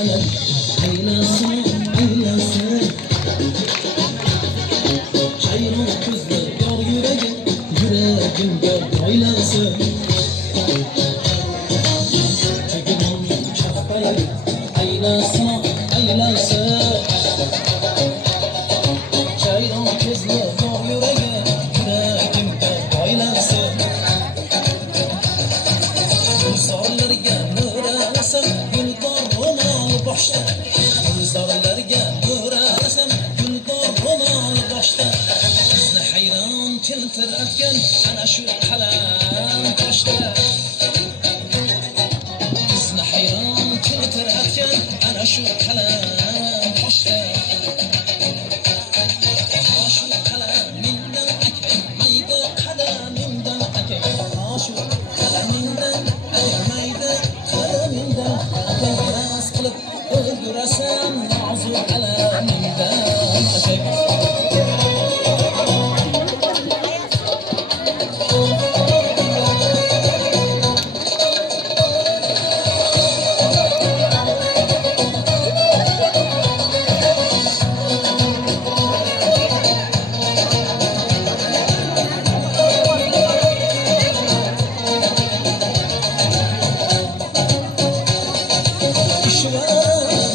felek eylesin, eylesin. Çayırın kızlı yar yüreğim, yüreğimde yaylasın. Tegimin çahtayı eylesin, eylesin. Çayırın kızlı yar yüreğim, yüreğimde yaylasın. Zarlarga nurasam, guldor ro'mol boshda. Zarlarga nurasam, guldor ro'mol boshda. Bizni hayron keltirgan ana shu qalam toshda. Bizni hayron keltirgan ana shu qalam toshda. Shu qalamingdan aka, mayda qalamingdan aka. Shu qalamingdan mayda qalamingdan aka. Nas qilib o'ldirasan, nozik qalamingdan aka.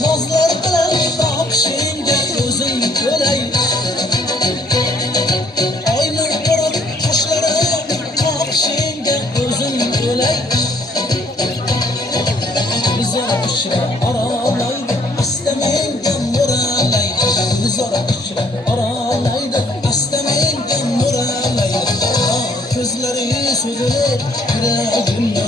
Nozlar bilan boqishingga o'zim ko'lay. Oyni urib tashlarim boqishingga o'zim ko'lay. Nizor ichra aralaydi, asta menga mo'ralaydi. Nizor ichra aralaydi, asta menga mo'ralaydi. Ko'zlari suzilib, yuragimni